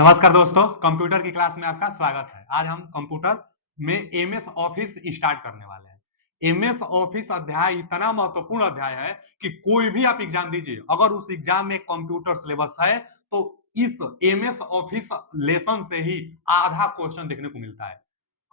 नमस्कार दोस्तों, कंप्यूटर की क्लास में आपका स्वागत है। आज हम कंप्यूटर में एमएस ऑफिस स्टार्ट करने वाले हैं। एमएस ऑफिस अध्याय इतना महत्वपूर्ण अध्याय है कि कोई भी आप एग्जाम दीजिए, अगर उस एग्जाम में कंप्यूटर सिलेबस है तो इस एमएस ऑफिस लेसन से ही आधा क्वेश्चन देखने को मिलता है।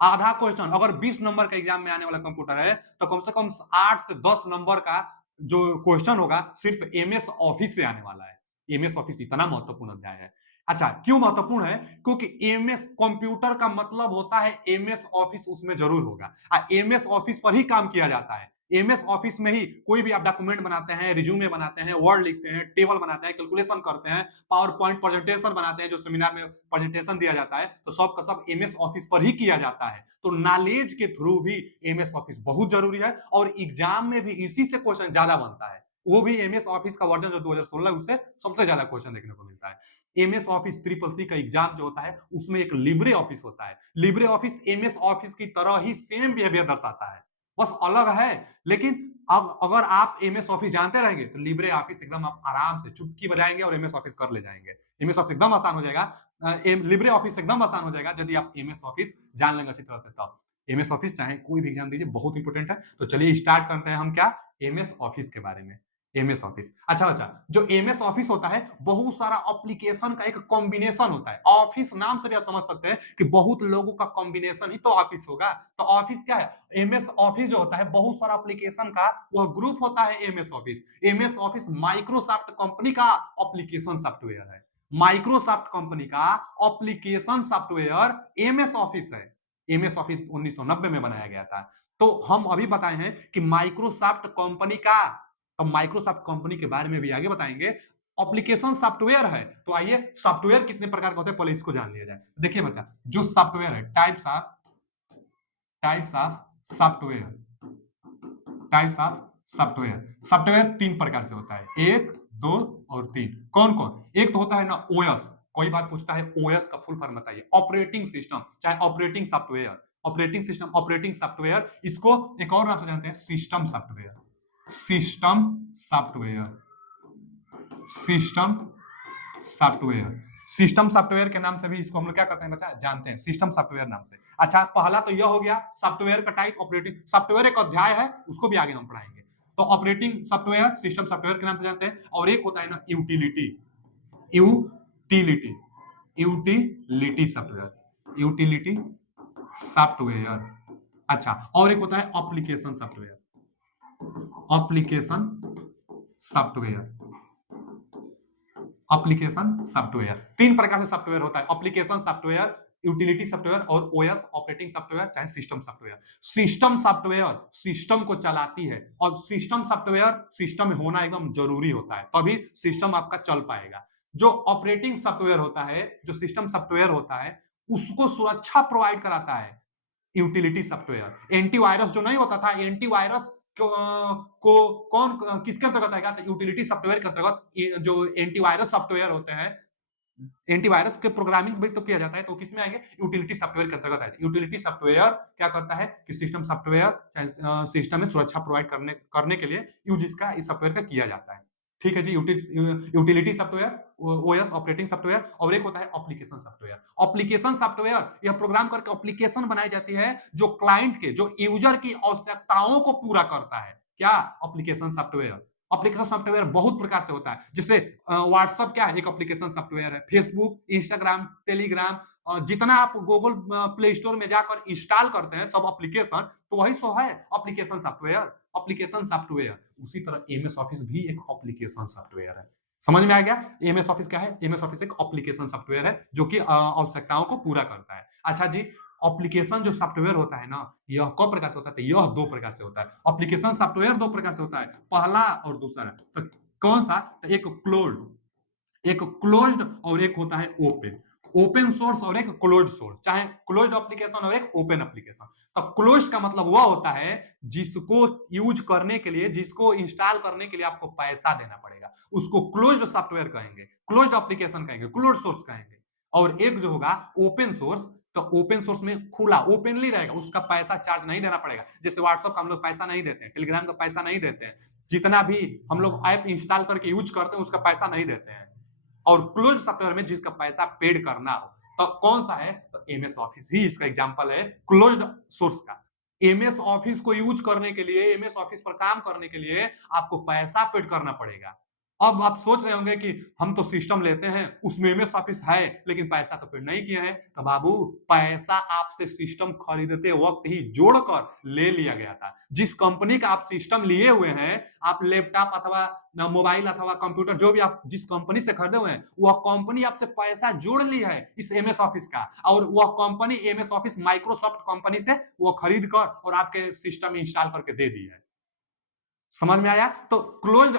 आधा क्वेश्चन अगर 20 नंबर का एग्जाम में आने वाला कंप्यूटर है तो कम से कम 8 से 10 नंबर का जो क्वेश्चन होगा सिर्फ एमएस ऑफिस से आने वाला है। एमएस ऑफिस इतना महत्वपूर्ण अध्याय है। अच्छा, क्यों महत्वपूर्ण है? क्योंकि एमएस कंप्यूटर का मतलब होता है एमएस ऑफिस उसमें जरूर होगा। एमएस ऑफिस पर ही काम किया जाता है। एमएस ऑफिस में ही कोई भी आप डॉक्यूमेंट बनाते हैं, रिज्यूमे बनाते हैं, वर्ड लिखते हैं, टेबल बनाते हैं, कैलकुलेशन करते हैं, पावर पॉइंट प्रेजेंटेशन बनाते हैं, जो सेमिनार में प्रेजेंटेशन दिया जाता है, तो सब का सब एमएस ऑफिस पर ही किया जाता है। तो नॉलेज के थ्रू भी एमएस ऑफिस बहुत जरूरी है और एग्जाम में भी इसी से क्वेश्चन ज्यादा बनता है। वो भी एमएस ऑफिस का वर्जन जो 2016 उससे सबसे ज्यादा क्वेश्चन देखने को मिलता है। एमएस ऑफिस ट्रिपल सी का एग्जाम जो होता है उसमें एक लिब्रे ऑफिस होता है। लिब्रे ऑफिस एमएस ऑफिस की तरह ही सेम बिहेवियर दर्शाता है, बस अलग है। लेकिन अब अगर आप एमएस ऑफिस जानते रहेंगे तो लिब्रे ऑफिस एकदम आप आराम से चुटकी बजाएंगे और एमएस ऑफिस कर ले जाएंगे। एमएस ऑफिस एकदम आसान हो जाएगा। लिब्रे ऑफिस एकदम आसान हो जाएगा यदि आप एमएस ऑफिस जान लेंगे अच्छी तरह से। तब एमएस ऑफिस चाहे कोई भी एग्जाम दीजिए बहुत इंपॉर्टेंट है। तो चलिए स्टार्ट करते हैं हम क्या एमएस ऑफिस के बारे में। एमएस ऑफिस अच्छा बच्चा, जो एमएस ऑफिस होता है बहुत सारा एप्लीकेशन का एक कॉम्बिनेशन होता है। ऑफिस नाम से भी आप समझ सकते हैं कि बहुत लोगों का कॉम्बिनेशन ही तो ऑफिस होगा। तो ऑफिस क्या है? एमएस ऑफिस जो होता है बहुत सारा एप्लीकेशन का वह ग्रुप होता है MS office. MS office Microsoft company का एप्लीकेशन सॉफ्टवेयर है। माइक्रोसॉफ्ट कंपनी का एप्लीकेशन सॉफ्टवेयर एमएस ऑफिस है। एमएस ऑफिस 1990 में बनाया गया था। तो हम अभी बताए हैं कि माइक्रोसॉफ्ट कंपनी का, अब माइक्रोसॉफ्ट कंपनी के बारे में भी आगे बताएंगे। एप्लीकेशन सॉफ्टवेयर है तो आइए सॉफ्टवेयर कितने प्रकार का होता है पहले इसको जान लिया जाए। देखिए बच्चा, जो सॉफ्टवेयर है टाइप्स ऑफ सॉफ्टवेयर, सॉफ्टवेयर तीन प्रकार से होता है, एक, दो और तीन। कौन कौन? एक तो होता है ना ओएस। कोई बात पूछता है ओएस का फुल फॉर्म बताइए। ऑपरेटिंग सिस्टम, चाहे operating software, operating system, operating software. इसको एक और नाम से जानते हैं system software. System software, system software, system software के नाम से भी इसको हम लोग क्या करते हैं बच्चा जानते हैं, सिस्टम सॉफ्टवेयर नाम से। अच्छा, पहला तो यह हो गया सॉफ्टवेयर का टाइप। ऑपरेटिंग सॉफ्टवेयर एक अध्याय है, उसको भी आगे हम पढ़ाएंगे। तो ऑपरेटिंग सॉफ्टवेयर सिस्टम सॉफ्टवेयर के नाम से जानते हैं। और एक होता है ना utility, utility, utility software, utility software. अच्छा, और एक होता है application software, application software, application software. तीन प्रकार से सॉफ्टवेयर होता है, एप्लीकेशन सॉफ्टवेयर, यूटिलिटी सॉफ्टवेयर और ओएस ऑपरेटिंग सॉफ्टवेयर चाहे system software. System software system को चलाती है और सिस्टम सॉफ्टवेयर सिस्टम में होना एकदम जरूरी होता है, तभी सिस्टम आपका चल पाएगा। जो ऑपरेटिंग सॉफ्टवेयर होता है, जो सिस्टम सॉफ्टवेयर होता है, उसको सुरक्षा प्रोवाइड कराता है यूटिलिटी सॉफ्टवेयर। एंटीवायरस जो नहीं होता था, एंटीवायरस को कौन किसके अंतर्गत आएगा? तो यूटिलिटी सॉफ्टवेयर के अंतर्गत। जो एंटीवायरस सॉफ्टवेयर होते हैं, एंटीवायरस के प्रोग्रामिंग भी तो किया जाता है, तो किसमें आएंगे? यूटिलिटी सॉफ्टवेयर के अंतर्गत आएगा। यूटिलिटी सॉफ्टवेयर क्या करता है कि सिस्टम सॉफ्टवेयर सिस्टम में सुरक्षा प्रोवाइड करने करने के लिए यूज इसका इस सॉफ्टवेयर का किया जाता है। ठीक है जी, utility software, OS operating software. और एक होता है एप्लीकेशन सॉफ्टवेयर। एप्लीकेशन सॉफ्टवेयर यह प्रोग्राम करके एप्लीकेशन बनाई जाती है जो क्लाइंट के, जो यूजर की आवश्यकताओं को पूरा करता है। क्या? Application software. एप्लीकेशन सॉफ्टवेयर बहुत प्रकार से होता है, जैसे व्हाट्सएप क्या है? एक एप्लीकेशन सॉफ्टवेयर है। फेसबुक, इंस्टाग्राम, टेलीग्राम, जितना आप गूगल प्ले स्टोर में जाकर इंस्टॉल करते हैं सब एप्लीकेशन, तो वही सो है एप्लीकेशन सॉफ्टवेयर। एप्लीकेशन सॉफ्टवेयर उसी तरह एमएस ऑफिस भी एक एप्लीकेशन सॉफ्टवेयर है। समझ में आ गया? एमएस ऑफिस क्या है? एमएस ऑफिस एक एप्लीकेशन सॉफ्टवेयर है जो कि आवश्यकताओं को पूरा करता है। अच्छा जी, एप्लीकेशन जो सॉफ्टवेयर होता है ना, यह कौ प्रकार से होता है? यह दो प्रकार से होता है। एप्लीकेशन सॉफ्टवेयर दो प्रकार से होता है, पहला और दूसरा। तो कौन सा? एक क्लोज्ड और एक होता है ओपन। ओपन सोर्स और एक क्लोज्ड सोर्स, चाहे क्लोज्ड एप्लीकेशन और एक ओपन एप्लीकेशन। तो क्लोज्ड का मतलब वह होता है जिसको यूज करने के लिए, जिसको इंस्टॉल करने के लिए आपको पैसा देना पड़ेगा, उसको क्लोज्ड सॉफ्टवेयर कहेंगे, क्लोज्ड एप्लीकेशन कहेंगे, क्लोज्ड सोर्स कहेंगे। और एक जो होगा ओपन सोर्स, तो ओपन सोर्स में खुला ओपनली रहेगा, उसका पैसा चार्ज नहीं देना पड़ेगा। जैसे व्हाट्सएप का हम लोग पैसा नहीं देते हैं, टेलीग्राम का पैसा नहीं देते हैं, जितना भी हम लोग ऐप इंस्टॉल करके यूज करते हैं उसका पैसा नहीं देते हैं। और क्लोज सॉफ्टवेयर में जिसका पैसा पेड करना हो, तो कौन सा है? तो एमएस ऑफिस ही इसका एग्जांपल है क्लोज्ड सोर्स का। एमएस ऑफिस को यूज करने के लिए, एमएस ऑफिस पर काम करने के लिए आपको पैसा पेड करना पड़ेगा। अब आप सोच रहे होंगे कि हम तो सिस्टम लेते हैं, उसमें एमएस ऑफिस है, लेकिन पैसा तो पेड नहीं किए हैं। तो बाबू, पैसा आपसे सिस्टम खरीदते वक्त ही जोड़कर ले लिया गया था। जिस कंपनी का आप सिस्टम लिए हुए हैं, आप लैपटॉप अथवा मोबाइल अथवा कंप्यूटर जो भी आप जिस कंपनी से खरीदे हुए हैं, वह कंपनी आपसे पैसा जोड़ ली है इस एमएस ऑफिस का, और वह company MS office Microsoft company से वो खरीद कर और आपके सिस्टम में इंस्टॉल करके दे दी है। समझ में आया? तो क्लोज्ड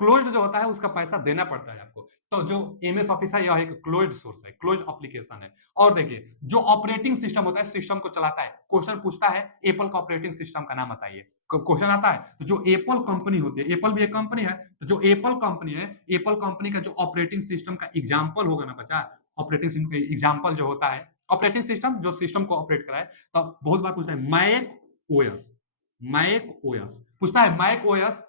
क्लोज्ड जो होता है उसका पैसा देना पड़ता है आपको। तो जो एमएस ऑफिस है यह एक क्लोज्ड सोर्स है, क्लोज्ड एप्लीकेशन है। और देखिए, जो ऑपरेटिंग सिस्टम होता है, सिस्टम को चलाता है, क्वेश्चन पूछता है एप्पल का ऑपरेटिंग सिस्टम का नाम बताइए। क्वेश्चन आता है, तो जो एप्पल कंपनी होती है, एप्पल भी एक कंपनी है, तो जो एप्पल कंपनी है, एप्पल कंपनी का जो ऑपरेटिंग सिस्टम का एग्जांपल होगा ना बच्चा, ऑपरेटिंग सिस्टम का एग्जांपल जो होता है, ऑपरेटिंग सिस्टम जो सिस्टम को ऑपरेट कराए, तो बहुत बार पूछता है मैक ओएस, मैक ओएस पूछता है, मैक ओएस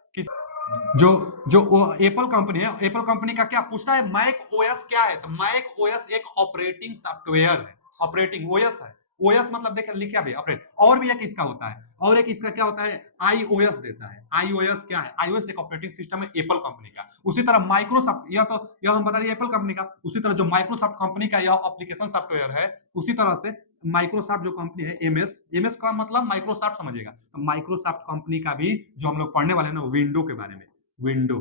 जो जो एप्पल कंपनी है, एप्पल कंपनी का क्या पूछता है, मैक ओएस क्या है? तो मैक ओएस एक ऑपरेटिंग सॉफ्टवेयर है, ऑपरेटिंग ओएस है। ओएस मतलब देख लिखा भी ऑपरेट, और भी एक इसका होता है, और एक इसका क्या होता है, आईओएस देता है। आईओएस क्या है? आईओएस एक ऑपरेटिंग सिस्टम है एप्पल कंपनी का। उसी तरह माइक्रोसॉफ्ट, यह हम बता दिए एप्पल कंपनी का, उसी तरह जो माइक्रोसॉफ्ट कंपनी का यह एप्लीकेशन सॉफ्टवेयर है, उसी तरह से माइक्रोसॉफ्ट जो कंपनी है, एमएस, एमएस का मतलब माइक्रोसॉफ्ट समझिएगा, तो माइक्रोसॉफ्ट कंपनी का भी जो हम लोग पढ़ने वाले हैं ना, विंडो के बारे में, विंडो,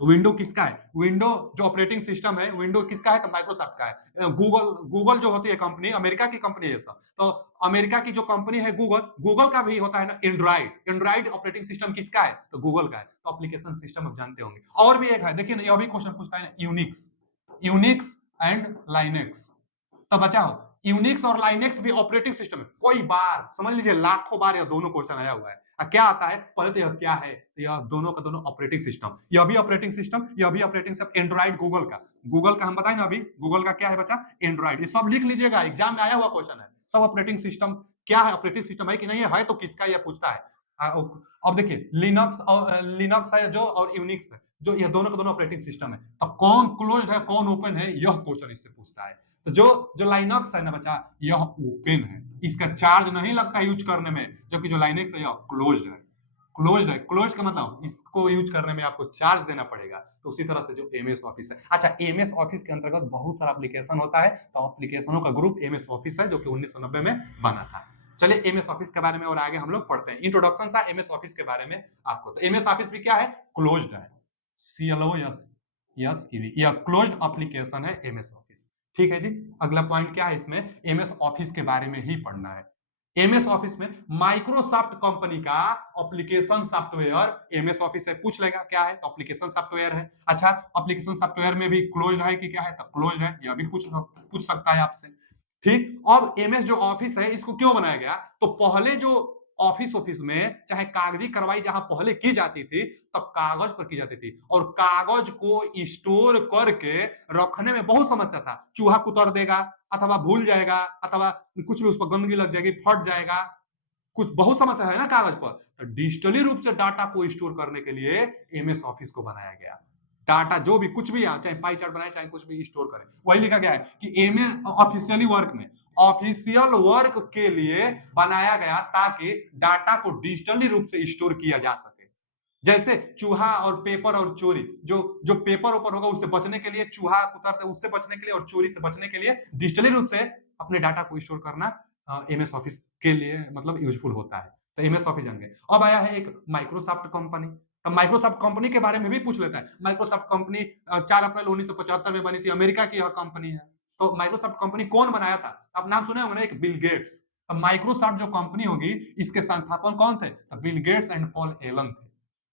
तो विंडो किसका है? विंडो जो ऑपरेटिंग सिस्टम है, विंडो किसका है? तो माइक्रोसॉफ्ट का है। गूगल, गूगल जो होती है कंपनी, अमेरिका की कंपनी है सब, तो अमेरिका की जो कंपनी है गूगल, गूगल का भी होता है ना एंड्रॉइड, एंड्रॉइड ऑपरेटिंग सिस्टम किसका है? तो गूगल का है। तो एप्लीकेशन सिस्टम आप जानते होंगे। और भी एक है, देखिए ना, यह भी क्वेश्चन पूछता है ना, यूनिक्स, यूनिक्स एंड लाइनेक्स। तो बचाओ, यूनिक्स और लाइनेक्स भी ऑपरेटिंग सिस्टम है। कोई बार समझ लीजिए लाखों बार यह दोनों क्वेश्चन आया हुआ है। क्या आता है पहले, तो यह क्या है? यह दोनों का दोनों ऑपरेटिंग सिस्टम, यह भी ऑपरेटिंग सिस्टम, यह भी ऑपरेटिंग सिस्टम। एंड्रॉइड गूगल का, गूगल का हम बताएं ना अभी, गूगल का क्या है बच्चा? एंड्रॉइड। ये सब लिख लीजिएगा, एग्जाम में आया हुआ क्वेश्चन है। सब ऑपरेटिंग सिस्टम क्या है, ऑपरेटिंग सिस्टम है कि नहीं है तो किसका यह पूछता है। अब देखिए, लिनक्स और लिनक्स है जो, और यूनिक्स है जो, यह दोनों का दोनों ऑपरेटिंग सिस्टम है। अब कौन क्लोज्ड है कौन ओपन है, यह क्वेश्चन इससे पूछता है। तो जो जो लाइनक्स है ना बच्चा, यह ओपन है, इसका चार्ज नहीं लगता यूज करने में, जबकि जो लाइनक्स है यह क्लोज्ड है। क्लोज्ड है, क्लोज्ड का मतलब इसको यूज करने में आपको चार्ज देना पड़ेगा। तो उसी तरह से जो एमएस ऑफिस है, अच्छा, एमएस ऑफिस के अंतर्गत बहुत सारा एप्लीकेशन होता है, तो एप्लीकेशनों का ग्रुप एमएस ऑफिस है, जो कि 1990 में बना था। चलिए एमएस ऑफिस के बारे में और आगे हम लोग पढ़ते हैं। इंट्रोडक्शन था एमएस ऑफिस के बारे में आपको। तो एमएस ऑफिस भी क्या है? क्लोज्ड है, CLOS, यस ईवी, यह क्लोज्ड एप्लीकेशन है एमएस ऑफिस। ठीक है जी। अगला पॉइंट क्या है इसमें? एमएस ऑफिस के बारे में ही पढ़ना है। एमएस ऑफिस में माइक्रोसॉफ्ट कंपनी का एप्लीकेशन सॉफ्टवेयर एमएस ऑफिस से पूछ लेगा क्या है, तो एप्लीकेशन सॉफ्टवेयर है। अच्छा, एप्लीकेशन सॉफ्टवेयर में भी क्लोज है कि क्या है, तो क्लोज है, यह भी पूछ सकता है आपसे। ठीक। अब एमएस जो ऑफिस है इसको क्यों बनाया गया? तो पहले जो ऑफिस में चाहे कागजी कार्रवाई जहां पहले की जाती थी, तब कागज पर की जाती थी, और कागज को स्टोर करके रखने में बहुत समस्या था। चूहा कुतर देगा, अथवा भूल जाएगा, अथवा कुछ भी उस पर गंदगी लग जाएगी, फट जाएगा, कुछ बहुत समस्या है ना कागज पर। तो डिजिटली रूप से डाटा को स्टोर करने के लिए एमएस ऑफिस को बनाया गया। डाटा जो भी कुछ भी, चाहे पाई चार्ट बनाए, चाहे कुछ भी स्टोर करें, वही लिखा गया है कि एमएस ऑफिशियली वर्क में, ऑफिशियल वर्क के लिए बनाया गया, ताकि डाटा को डिजिटली रूप से स्टोर किया जा सके। जैसे चूहा और पेपर और चोरी, जो जो पेपर ऊपर होगा उससे बचने के लिए, चूहा उतरते उससे बचने के लिए, और चोरी से बचने के लिए डिजिटली रूप से अपने डाटा को स्टोर करना एमएस ऑफिस के लिए मतलब यूजफुल होता है। तो एमएस ऑफिस जान गए। अब आया है एक माइक्रोसॉफ्ट कंपनी। तो माइक्रोसॉफ्ट कंपनी के बारे में भी पूछ लेता है। माइक्रोसॉफ्ट कंपनी 4 अप्रैल 1975 में बनी थी, अमेरिका की यह कंपनी है। तो माइक्रोसॉफ्ट कंपनी कौन बनाया था? आप नाम सुने होंगे ना, एक बिल गेट्स। माइक्रोसॉफ्ट जो कंपनी होगी, इसके संस्थापक कौन थे? Bill Gates and Paul Allen थे।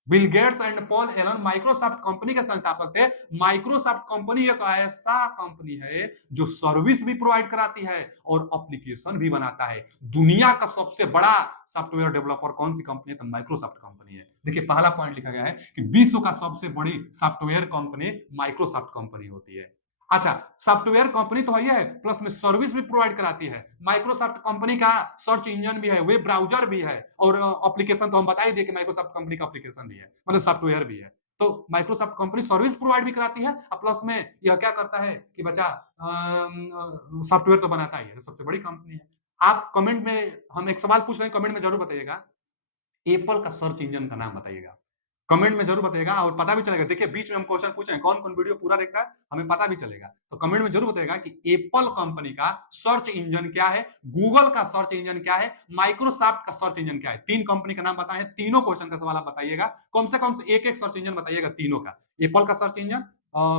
Bill Gates and Paul Allen Microsoft company के संस्थापक थे। माइक्रोसॉफ्ट कंपनी एक ऐसा कंपनी है जो सर्विस भी प्रोवाइड कराती है और एप्लीकेशन भी बनाता है। दुनिया का सबसे बड़ा सॉफ्टवेयर डेवलपर कौन सी कंपनी है? तो माइक्रोसॉफ्ट कंपनी है। देखिए पहला पॉइंट लिखा गया है कि विश्व का सबसे बड़ी सॉफ्टवेयर कंपनी माइक्रोसॉफ्ट कंपनी होती है। अच्छा, सॉफ्टवेयर कंपनी तो है, प्लस में सर्विस भी प्रोवाइड कराती है। माइक्रोसॉफ्ट कंपनी का सर्च इंजन भी है, वेब ब्राउजर भी है, और एप्लीकेशन तो हम बता ही दिए कि माइक्रोसॉफ्ट कंपनी का एप्लीकेशन भी है, मतलब सॉफ्टवेयर भी है। तो माइक्रोसॉफ्ट कंपनी सर्विस प्रोवाइड भी कराती है और प्लस में यह क्या करता है कि बच्चा सॉफ्टवेयर तो बनाता ही है, तो सबसे बड़ी कंपनी है। आप कमेंट में हम एक सवाल पूछ रहे हैं, कमेंट में जरूर बताइएगा, एप्पल का सर्च इंजन का नाम बताइएगा। कमेंट में जरूर बताइएगा और पता भी चलेगा। देखिए बीच में हम क्वेश्चन पूछे हैं, कौन-कौन वीडियो पूरा देखता है, हमें पता भी चलेगा। तो कमेंट में जरूर बताइएगा कि एप्पल कंपनी का सर्च इंजन क्या है, गूगल का सर्च इंजन क्या है, माइक्रोसॉफ्ट का सर्च इंजन क्या है। 3 कंपनी का नाम बताए हैं, तीनों क्वेश्चन का सवाल आप बताइएगा। कम से एक-एक सर्च इंजन बताइएगा तीनों का। एप्पल का सर्च इंजन,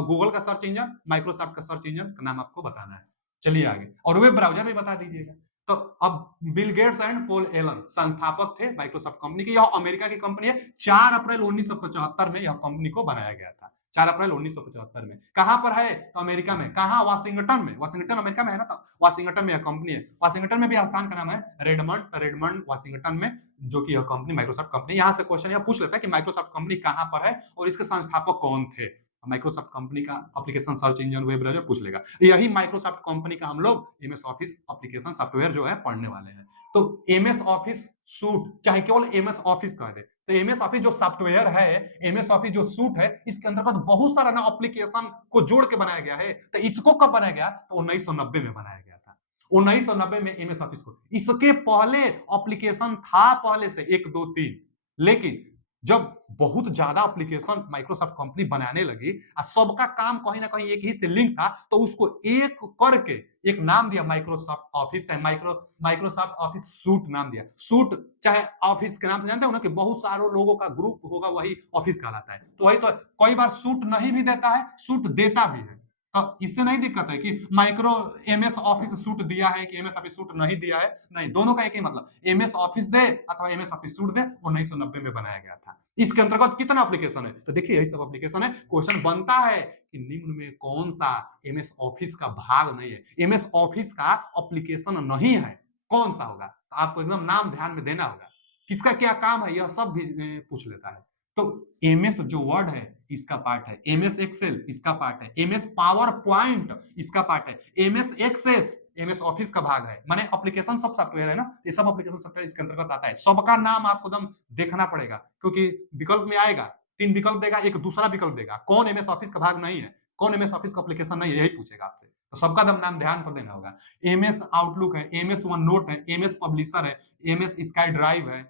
गूगल का सर्च इंजन, माइक्रोसॉफ्ट का सर्च इंजन का नाम आपको बताना है। चलिए आगे, और वेब ब्राउज़र भी बता दीजिएगा। तो अब bill Gates and Paul Elon संस्थापक थे माइक्रोसॉफ्ट कंपनी के। यह अमेरिका की कंपनी है। 4 अप्रैल 1975 में यह कंपनी को बनाया गया था। 4 अप्रैल 1975 में। कहां पर है? तो अमेरिका में। कहां? वाशिंगटन में। वाशिंगटन अमेरिका में है ना, तो वाशिंगटन में यह कंपनी है। वाशिंगटन में भी स्थान का नाम है रेडमंड वाशिंगटन में, जो कि यह कंपनी माइक्रोसॉफ्ट कंपनी। यहां से क्वेश्चन यह पूछ लेता है कि माइक्रोसॉफ्ट कंपनी कहां पर है और इसके संस्थापक कौन थे। माइक्रोसॉफ्ट कंपनी का application search engine web browser पूछ लेगा। यही माइक्रोसॉफ्ट कंपनी का हम लोग एमएस ऑफिस एप्लीकेशन सॉफ्टवेयर जो है पढ़ने वाले हैं। तो एमएस ऑफिस सूट, चाहे केवल एमएस ऑफिस कह दे, तो एमएस ऑफिस जो सॉफ्टवेयर है, एमएस ऑफिस जो सूट है, इसके अंतर्गत बहुत सारा ना एप्लीकेशन को जोड़ के बनाया गया है। तो इसको कब बनाया गया? तो 1990 में बनाया गया था। 1990 में एमएस ऑफिस को। इसके पहले एप्लीकेशन था पहले से 1 2 3, लेकिन जब बहुत ज्यादा एप्लीकेशन माइक्रोसॉफ्ट कंपनी बनाने लगी और सबका काम कहीं ना कहीं एक ही से लिंक था, तो उसको एक करके एक नाम दिया माइक्रोसॉफ्ट ऑफिस, चाहे माइक्रोसॉफ्ट ऑफिस सूट नाम दिया। सूट चाहे ऑफिस के नाम से जानते हो ना कि बहुत सारे लोगों का ग्रुप होगा, वही ऑफिस कहलाता है। तो वही तो कई बार सूट नहीं भी देता है, सूट देता भी है। तो इससे नहीं दिक्कत है कि माइक्रो एमएस ऑफिस सूट दिया है कि एमएस ऑफिस सूट नहीं दिया है। नहीं, दोनों का एक ही मतलब, एमएस ऑफिस दे अथवा एमएस ऑफिस सूट दे। 1990 में बनाया गया था। इसके अंतर्गत कितना एप्लीकेशन है? तो देखिए यही सब एप्लीकेशन है। क्वेश्चन बनता है कि निम्न में कौन सा एमएस ऑफिस का भाग नहीं है, एमएस ऑफिस का एप्लीकेशन नहीं है, कौन सा होगा? तो आपको एकदम नाम ध्यान में देना होगा, किसका क्या काम है, यह सब भी पूछ लेता है। तो एमएस जो वर्ड है इसका पार्ट है, एमएस एक्सेल इसका पार्ट है, एमएस पावर पॉइंट इसका पार्ट है, एमएस एक्सेस एमएस ऑफिस का भाग है। माने एप्लीकेशन सब सॉफ्टवेयर है ना, ये सब एप्लीकेशन सॉफ्टवेयर इसके अंतर्गत आता है। सबका नाम आपको एकदम देखना पड़ेगा, क्योंकि विकल्प में आएगा, 3 विकल्प देगा, एक दूसरा विकल्प देगा, कौन एमएस ऑफिस का भाग नहीं है, कौन एमएस ऑफिस का एप्लीकेशन नहीं है, यही पूछेगा आपसे। तो सबका नाम ध्यान पर देना होगा। एमएस आउटलुक है, एमएस वन नोट है, एमएस पब्लिशर है, एमएस स्काई ड्राइव है।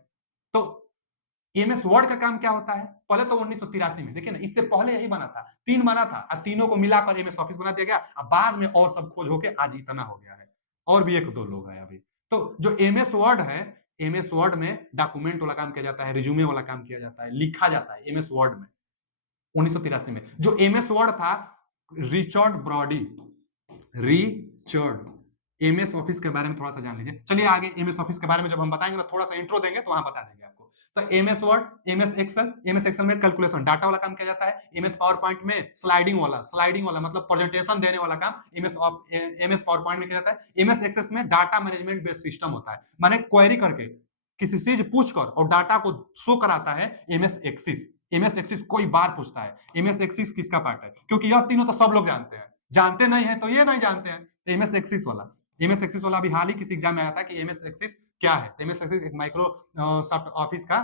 तो एमएस वर्ड का काम क्या होता है? पहले तो 1983 में, देखिए ना, इससे पहले यही बना था, 3 बना था और तीनों को मिलाकर एमएस ऑफिस बना दिया गया और बाद में और सब खोज होके आज इतना हो गया है। और भी 1-2 लोग हैं अभी। तो जो एमएस वर्ड है, एमएस वर्ड में डॉक्यूमेंट वाला काम किया जाता है, रिज्यूमे वाला काम किया जाता है, लिखा जाता है एमएस वर्ड में। 1983 में जो एमएस वर्ड था, Richard Brody, Richard, MS Office के बारे में थोड़ा सा जान लीजिए। चलिए आगे एमएस ऑफिस के बारे में जब हम बताएंगे ना, थोड़ा सा इंट्रो देंगे तो वहां बता देंगे आपको। तो एमएस वर्ड, एमएस एक्सेल में कैलकुलेशन डाटा वाला काम किया जाता है। एमएस पावर पॉइंट में स्लाइडिंग वाला मतलब प्रेजेंटेशन देने वाला काम एमएस पावर पॉइंट में किया जाता है। एमएस एक्सेस में डाटा मैनेजमेंट बेस्ड सिस्टम होता है, माने क्वेरी करके किसी चीज पूछकर और डाटा को शो कराता है एमएस एक्सिस। एमएस एक्सिस कोई बार पूछता है एमएस एक्सिस किसका पार्ट है, क्योंकि यह तीनों तो सब लोग जानते हैं, जानते नहीं है तो ये नहीं जानते हैं। एमएस एक्सिस वाला, एमएस एक्सिस वाला अभी हाल ही किसी एग्जाम में आया था कि एमएस एक्सिस क्या है। एमएस एक्सिस एक माइक्रोसॉफ्ट ऑफिस का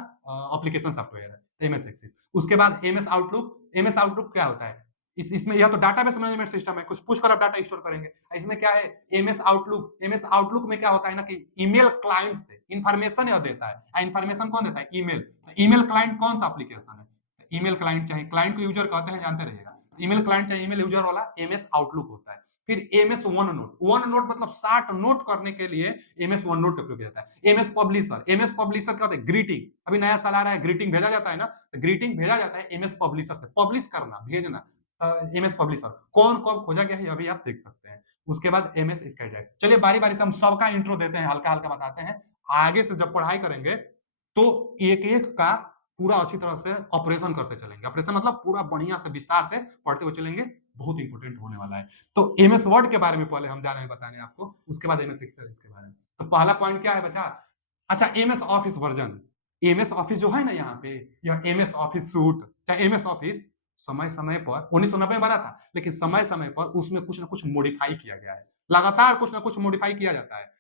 एप्लीकेशन सॉफ्टवेयर है एमएस एक्सिस। उसके बाद एमएस आउटलुक, एमएस आउटलुक क्या होता है? इसमें यह तो डाटाबेस मैनेजमेंट सिस्टम है, कुछ पूछकर आप डाटा स्टोर करेंगे। इसमें क्या है? एमएस आउटलुक, एमएस आउटलुक में क्या होता है ना कि ईमेल क्लाइंट से इंफॉर्मेशन यह देता है। इंफॉर्मेशन कौन देता है? ईमेल। ईमेल क्लाइंट कौन सा एप्लीकेशन है? ईमेल क्लाइंट, चाहे क्लाइंट को यूजर कहते हैं, जानते रहिएगा। ईमेल क्लाइंट चाहे ईमेल यूजर वाला एमएस आउटलुक होता है। फिर MS one note, one note मतलब 60 नोट करने के लिए एमएस वन नोट का उपयोग किया जाता है। एमएस पब्लिशर, एमएस पब्लिशर क्या होता है? ग्रीटिंग, अभी नया साल आ रहा है, ग्रीटिंग भेजा जाता है ना, तो ग्रीटिंग भेजा जाता है एमएस पब्लिशर से, पब्लिश करना, भेजना। एमएस पब्लिशर कौन कब खोजा गया है अभी आप देख सकते हैं। उसके बाद एमएस स्काई ड्राइव। चलिए बारी बारी से हम सबका इंट्रो देते हैं, हल्का हल्का बताते हैं। आगे से जब पढ़ाई करेंगे तो एक एक का पूरा अच्छी तरह से ऑपरेशन करते चलेंगे। ऑपरेशन मतलब पूरा बढ़िया से विस्तार से पढ़ते हुए चलेंगे, बहुत इंपॉर्टेंट होने वाला है। तो एमएस वर्ड के बारे में पहले हम जा रहे हैं बताने आपको, उसके बाद एमएस एक्सेल के बारे में। तो पहला पॉइंट क्या है बच्चा? अच्छा, MS office version, MS office जो है ना यहाँ पे, यह एमएस ऑफिस सूट चाहे एमएस ऑफिस समय समय पर 1990 में बना था, लेकिन समय समय पर उसमें कुछ ना कुछ मॉडिफाई किया गया है। लगातार कुछ ना कुछ मॉडिफाई किया जाता है।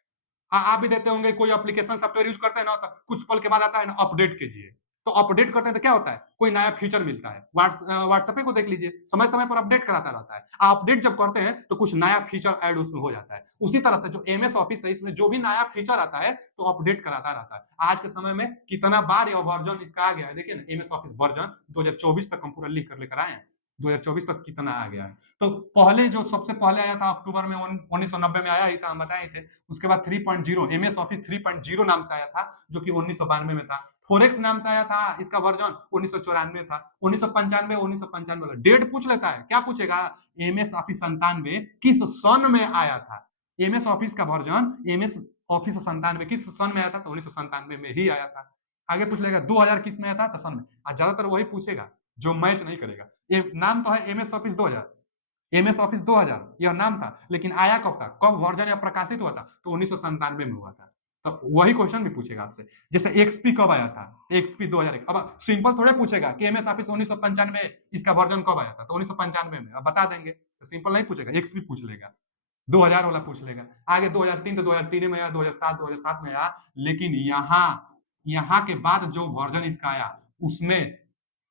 आप भी देते होंगे, कोई एप्लीकेशन सॉफ्टवेयर यूज करते हैं ना, तो कुछ पल के बाद आता है ना, अपडेट कीजिए। तो अपडेट करते हैं तो क्या होता है, कोई नया फीचर मिलता है। व्हाट्सएप को देख लीजिए, समय समय पर अपडेट कराता रहता है। अपडेट जब करते हैं तो कुछ नया फीचर ऐड उसमें हो जाता है। उसी तरह से जो एमएस ऑफिस है, इसमें जो भी नया फीचर आता है तो अपडेट कराता रहता है। आज के समय में कितना बार यह वर्जन इसका आ गया है, देखिए ना, एमएस ऑफिस वर्जन 2024 तक हम पूरा लिख कर लेकर आए हैं। 2024 तक कितना आ गया है। तो पहले जो सबसे पहले आया था अक्टूबर में 1990 में आया ही था, हम बताए थे। उसके बाद 3.0 एमएस ऑफिस 3.0 नाम से आया था, जो कि 1992 में था। फोरेक्स नाम से आया था, इसका वर्जन 1994 था। 1995 वाला डेट पूछ लेता है, क्या पूछेगा, एमएस ऑफिस 97 किस सन में आया था। एमएस ऑफिस का वर्जन, एमएस ऑफिस 97 किस सन में आया था, तो 1997 में ही आया था। आगे पूछ लेगा 2000 किस में आया था, तो सन में। ज्यादातर वही पूछेगा जो मैच नहीं करेगा। ये नाम तो है एमएस ऑफिस 2000, एमएस ऑफिस 2000 यह नाम था, लेकिन आया कब था, कब वर्जन या प्रकाशित हुआ था, तो 1997 में हुआ था। तो वही क्वेश्चन भी पूछेगा आपसे। जैसे एक्सपी कब आया था, एक्सपी 2001। अब सिंपल थोड़े पूछेगा कि एमएस ऑफिस 1995 इसका वर्जन कब आया था, तो 1995 में, अब बता देंगे। तो सिंपल नहीं पूछेगा, एक्सपी पूछ लेगा, 2000 वाला पूछ लेगा। आगे 2003 तो 2003 में आया, 2007 में आया। लेकिन यहाँ के बाद जो वर्जन इसका आया, उसमें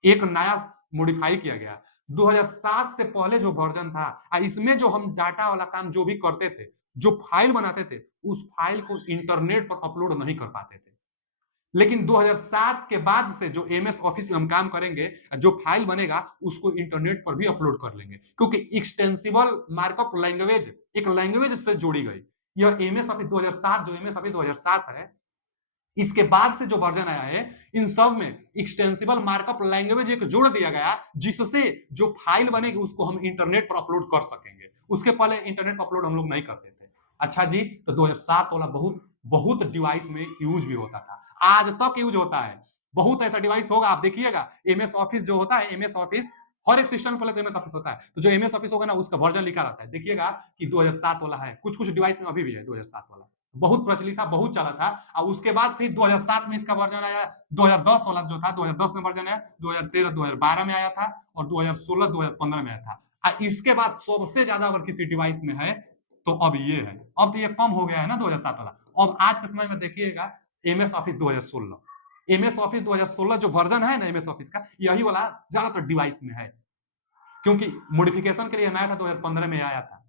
एक नया मॉडिफाई किया गया। 2007 से पहले जो वर्जन था, इसमें जो हम डाटा वाला काम जो भी करते थे, जो फाइल बनाते थे, उस फाइल को इंटरनेट पर अपलोड नहीं कर पाते थे। लेकिन 2007 के बाद से जो एमएस ऑफिस में हम काम करेंगे, जो फाइल बनेगा उसको इंटरनेट पर भी अपलोड कर लेंगे, क्योंकि एक्सटेंसिबल मार्कअप लैंग्वेज एक लैंग्वेज से जोड़ी गई। यह एमएस ऑफिस 2007, जो एमएस ऑफिस 2007 है, इसके बाद से जो वर्जन आया है, इन सब में एक्सटेंसिबल मार्कअप लैंग्वेज एक जोड़ दिया गया, जिससे जो फाइल बनेगी उसको हम इंटरनेट पर अपलोड कर सकेंगे। उसके पहले इंटरनेट पर अपलोड हम लोग नहीं करते थे। अच्छा जी, तो 2007 वाला बहुत बहुत डिवाइस में यूज भी होता था, आज तक यूज होता है। बहुत ऐसा डिवाइस होगा, आप देखिएगा, एमएस ऑफिस जो होता है, एमएस ऑफिस हर एक सिस्टम में पहले तो एमएस ऑफिस होता है, तो जो एमएस ऑफिस होगा ना, उसका वर्जन लिखा रहता है। देखिएगा कि 2007 वाला है, कुछ कुछ डिवाइस में अभी भी है 2007 वाला, बहुत प्रचलित था, बहुत चला था। और उसके बाद फिर 2007 में इसका वर्जन आया, 2010 वाला जो था, 2010 में वर्जन आया, 2013 2012 में आया था, और 2016 2015 में आया था। इसके बाद सबसे ज्यादा अगर किसी डिवाइस में है तो अब ये है। अब तो ये कम हो गया है ना 2007 वाला। अब आज के समय में देखिएगा एमएस ऑफिस 2016, एमएस ऑफिस 2016 जो वर्जन है ना एमएस ऑफिस का, यही वाला ज्यादातर डिवाइस में है, क्योंकि मॉडिफिकेशन के लिए नया था, 2015 में आया था।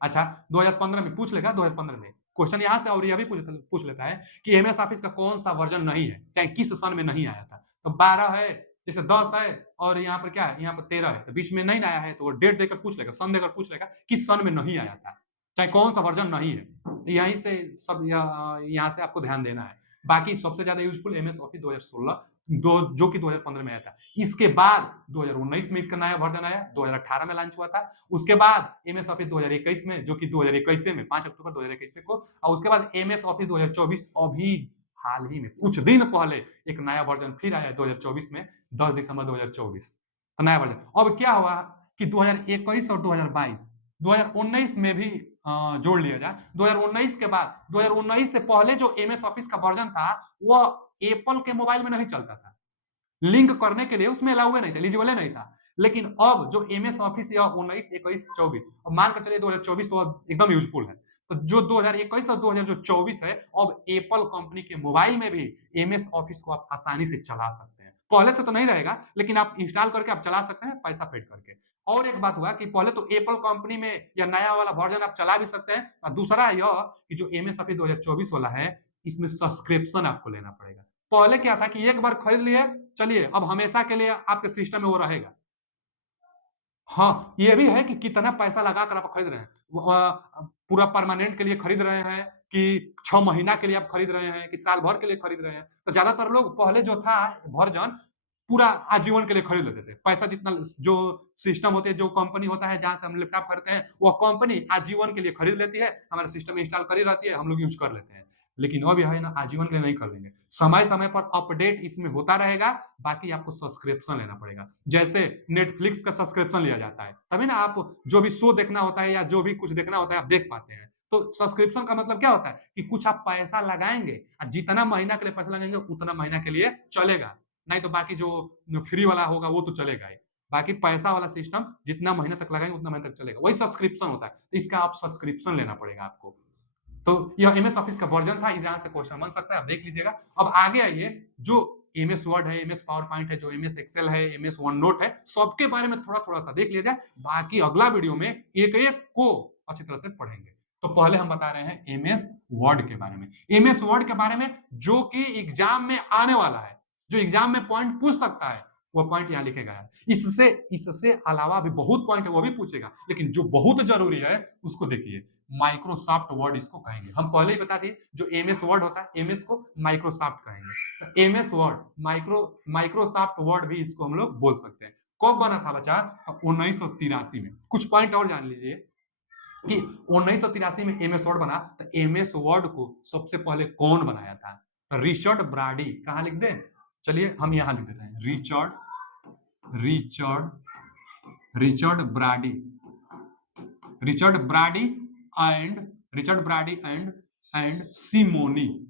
अच्छा, 2015 में पूछ लेगा, 2015 में क्वेश्चन यहाँ से, और यह भी पूछ लेता है कि एमएस ऑफिस का कौन सा वर्जन नहीं है, चाहे किस सन में नहीं आया था। तो 12 है, जैसे 10 है, और यहाँ पर क्या है, यहाँ पर 13 है, तो बीच में नहीं आया है, तो वो डेट देकर पूछ लेगा, सन देकर पूछ लेगा किस सन में नहीं आया था, चाहे कौन सा वर्जन नहीं है। तो यहीं से सब यहाँ से आपको ध्यान देना है। बाकी सबसे ज्यादा यूजफुल एमएस ऑफिस 2016 जो कि 2015 में आया था। इसके बाद 2019 में इसका नया वर्जन आया, 2018 में लॉन्च हुआ था। उसके बाद एमएस ऑफिस 2021 में, जो कि 2021 में 5 अक्टूबर 2021 को, और उसके बाद एमएस ऑफिस 2024 अभी हाल ही में कुछ दिन पहले एक नया वर्जन फिर आया 2024 में, 10 दिसंबर 2024, तो नया वर्जन। अब क्या हुआ कि 2021 और 2022, 2019 में भी जोड़ लिया जाए। 2019 के बाद, 2019 से पहले जो एमएस ऑफिस का वर्जन था, वह एप्पल के मोबाइल में नहीं चलता था, लिंक करने के लिए उसमें अलाउ नहीं था, एलिजिबल नहीं था। लेकिन अब जो एमएस ऑफिस या 19, 21, 24, अब मान कर चलिए 2024 तो एकदम यूजफुल है, तो जो 2021 और 2024 है, अब एप्पल कंपनी के मोबाइल में भी एमएस ऑफिस को आप आसानी से चला सकते हैं। पहले से तो नहीं रहेगा, लेकिन आप इंस्टॉल करके आप चला सकते हैं, पैसा पेड करके। और एक बात हुआ कि पहले तो एप्पल कंपनी में या नया वाला वर्जन आप चला भी सकते हैं, और दूसरा यह कि जो एमएस ऑफिस 2024 वाला है, इसमें सब्सक्रिप्शन आपको लेना पड़ेगा। पहले क्या था कि एक बार खरीद लिए, चलिए अब हमेशा के लिए आपके सिस्टम में वो रहेगा। हाँ, ये भी है कि कितना पैसा लगाकर आप खरीद रहे हैं। पूरा परमानेंट के लिए खरीद रहे हैं, कि 6 महीना के लिए आप खरीद रहे हैं, कि साल भर के लिए खरीद रहे हैं। तो ज्यादातर लोग पहले जो था वर्जन, पूरा आजीवन के लिए खरीद लेते थे। पैसा जितना, जो सिस्टम होते हैं, जो कंपनी होता है जहां से हम लैपटॉप खरीदते हैं, वह कंपनी आजीवन के लिए खरीद लेती है, हमारा सिस्टम इंस्टॉल करी रहती है, हम लोग यूज कर लेते हैं। लेकिन अब यह है ना, आजीवन के लिए नहीं खरीदेंगे, समय समय पर अपडेट इसमें होता रहेगा। बाकी आपको सब्सक्रिप्शन लेना पड़ेगा, जैसे नेटफ्लिक्स का सब्सक्रिप्शन लिया जाता है, तभी ना आप जो भी शो देखना होता है या जो भी कुछ देखना होता है आप देख पाते हैं। तो सब्सक्रिप्शन का मतलब क्या होता है कि कुछ आप पैसा लगाएंगे, और जितना महीना के लिए पैसा लगाएंगे उतना महीना के लिए चलेगा, नहीं तो बाकी जो फ्री वाला होगा वो तो चलेगा ही। बाकी पैसा वाला सिस्टम जितना महीना तक लगाएंगे उतना महीना तक चलेगा, वही सब्सक्रिप्शन होता है। तो इसका आप सब्सक्रिप्शन लेना पड़ेगा आपको। तो यह एमएस ऑफिस का वर्जन था, यहाँ से क्वेश्चन बन सकता है, आप देख लीजिएगा। अब आगे आइए, जो एमएस वर्ड है, एमएस पावर पॉइंट है, जो एमएस एक्सेल है, एमएस वन नोट है, सबके बारे में थोड़ा थोड़ा सा देख लिया जाए। बाकी अगला वीडियो में एक एक को अच्छी तरह से पढ़ेंगे। तो पहले हम बता रहे हैं एमएस वर्ड के बारे में। एमएस वर्ड के बारे में जो कि एग्जाम में आने वाला है, जो एग्जाम में पॉइंट पूछ सकता है, वो पॉइंट यहाँ लिखे गया है। इससे इससे अलावा भी बहुत पॉइंट है, वो भी पूछेगा, लेकिन जो बहुत जरूरी है उसको देखिए। माइक्रोसॉफ्ट वर्ड इसको कहेंगे। हम पहले ही बता दिए जो एमएस वर्ड होता है, एमएस को माइक्रोसॉफ्ट कहेंगे। तो एमएस वर्ड माइक्रोसॉफ्ट वर्ड भी इसको हम लोग बोल सकते हैं। कब बना था बच्चा? 1983 में। कुछ पॉइंट और जान लीजिए कि 1983 में एमएस वर्ड बना। तो एमएस वर्ड को सबसे पहले कौन बनाया था? Richard Brodie. कहां लिख दे? चलिए हम यहां लिख देते हैं, Richard Brodie and Simonyi.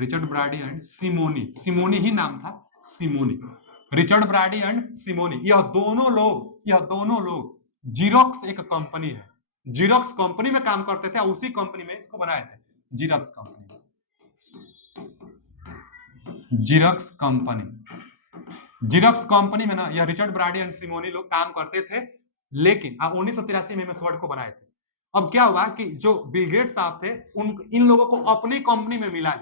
Richard Brodie and Simonyi ही नाम था, Simonyi. Richard Brodie and Simonyi, यह दोनों लोग जीरोक्स एक कंपनी है, जीरोक्स कंपनी में काम करते थे, उसी कंपनी में इसको बनाए थे। जीरोक्स कंपनी में ना यह रिचर्ड ब्राडी एंड सिमोनी लोग काम करते थे, लेकिन 1983 में एमएस वर्ड को बनाए थे। अब क्या हुआ कि जो बिल गेट्स साहब थे, इन लोगों को अपनी कंपनी में मिला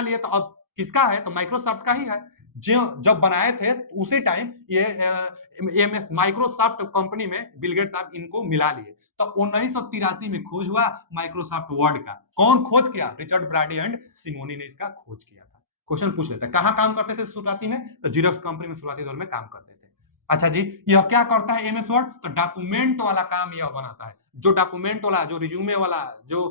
लिए। तो अब किसका है? तो माइक्रोसॉफ्ट का ही है। जब बनाए थे उसी टाइम ये एमएस माइक्रोसॉफ्ट कंपनी में बिल गेट्स साहब इनको मिला लिए। तो 1983 में खोज हुआ माइक्रोसॉफ्ट वर्ड का। कौन खोज किया? रिचर्ड ब्राडी एंड सिमोनी ने इसका खोज किया था। क्वेश्चन पूछ लेता है, कहां काम करते थे शुरुआती में? तो जीरोक्स कंपनी में शुरुआती दौर में काम करते थे। अच्छा जी, यह क्या करता है एमएस वर्ड? तो डॉक्यूमेंट वाला काम यह बनाता है। जो डॉक्यूमेंट वाला, जो रिज्यूमे वाला, जो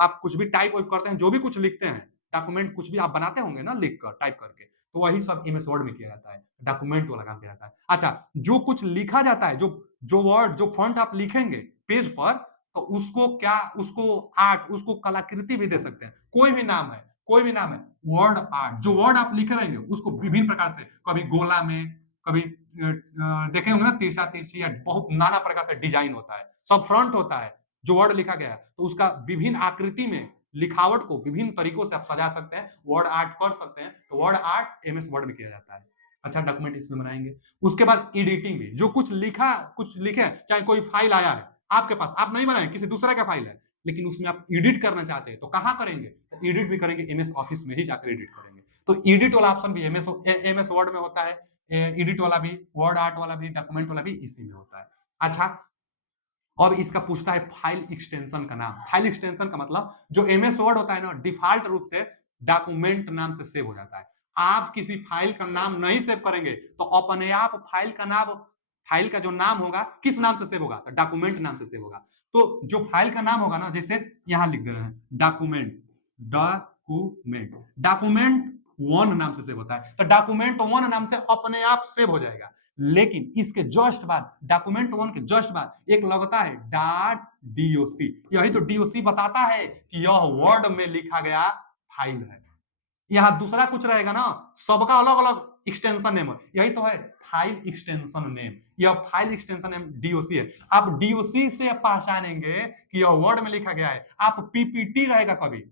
आप कुछ भी टाइप करते हैं, जो भी कुछ लिखते हैं, डॉक्यूमेंट कुछ भी आप बनाते होंगे ना लिख कर, टाइप करके, तो वही सब एमएस वर्ड में किया जाता है। डॉक्यूमेंट वाला काम किया जाता है। अच्छा, जो कुछ लिखा जाता है, जो वर्ड, जो फॉन्ट आप लिखेंगे पेज पर, तो उसको आर्ट, उसको कलाकृति भी दे सकते हैं। कोई भी नाम है वर्ड आर्ट। जो वर्ड आप लिखे रहेंगे उसको विभिन्न प्रकार से, कभी गोला में, कभी देखे होंगे ना तिरछा तिरछी, या बहुत नाना प्रकार से डिजाइन होता है। सब फ्रंट होता है जो वर्ड लिखा गया है, तो उसका विभिन्न आकृति में लिखावट को विभिन्न तरीकों से आप सजा सकते हैं, वर्ड आर्ट कर सकते हैं। तो वर्ड आर्ट एमएस वर्ड में किया जाता है। अच्छा, डॉक्यूमेंट इसमें बनाएंगे। उसके बाद एडिटिंग भी, जो कुछ लिखे, चाहे कोई फाइल आया है आपके पास, आप नहीं बनाए, किसी दूसरे का फाइल है, लेकिन उसमें आप एडिट करना चाहते हैं, तो कहां करेंगे? तो एडिट भी करेंगे, एमएस ऑफिस में ही जाकर एडिट करेंगे। तो एडिट वाला ऑप्शन भी एमएस वर्ड में होता है। एडिट वाला भी, वर्ड आर्ट वाला भी, डॉक्यूमेंट वाला भी इसी में होता है। अच्छा, अब इसका पूछता है फाइल एक्सटेंशन का नाम। फाइल एक्सटेंशन का मतलब, जो एमएस वर्ड होता है ना, डिफॉल्ट रूप से डॉक्यूमेंट नाम से सेव हो जाता है। आप किसी फाइल का नाम नहीं सेव करेंगे तो अपने आप फाइल का जो नाम होगा किस नाम से सेव होगा? तो डॉक्यूमेंट नाम से सेव होगा। तो जो फाइल का नाम होगा ना, जैसे यहां लिख दे रहे हैं डॉक्यूमेंट 1 नाम से सेव होता है, तो डॉक्यूमेंट 1 नाम से अपने आप सेव हो जाएगा। लेकिन इसके जस्ट बाद, डॉक्यूमेंट 1 के जस्ट बाद एक लगता है .doc। यही तो डीओसी बताता है कि यह वर्ड में लिखा गया फाइल है। यहां दूसरा कुछ रहेगा ना, सबका अलग अलग एक्सटेंशन नेम, यही तो है फाइल एक्सटेंशन नेम। यह फाइल एक्सटेंशन नेम डीओसी है। आप डीओसी से पहचानेंगे कि यह वर्ड में लिखा गया है। आप पीपीटी रहेगा, कभी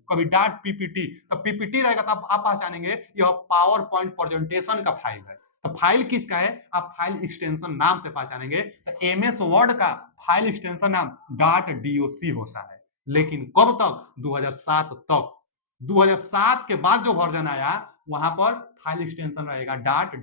.ppt, तो पीपीटी रहेगा, तो आप पहचानेंगे यह पावर पॉइंट प्रेजेंटेशन का फाइल है। तो फाइल किसका है? आप फाइल एक्सटेंशन नाम से पहचानेंगे। तो एमएस वर्ड का फाइल एक्सटेंशन नाम .doc होता है। लेकिन कब तक? 2007 तक। 2007 के बाद जो वर्जन आया, वहां पर फाइल एक्सटेंशन रहेगा .doc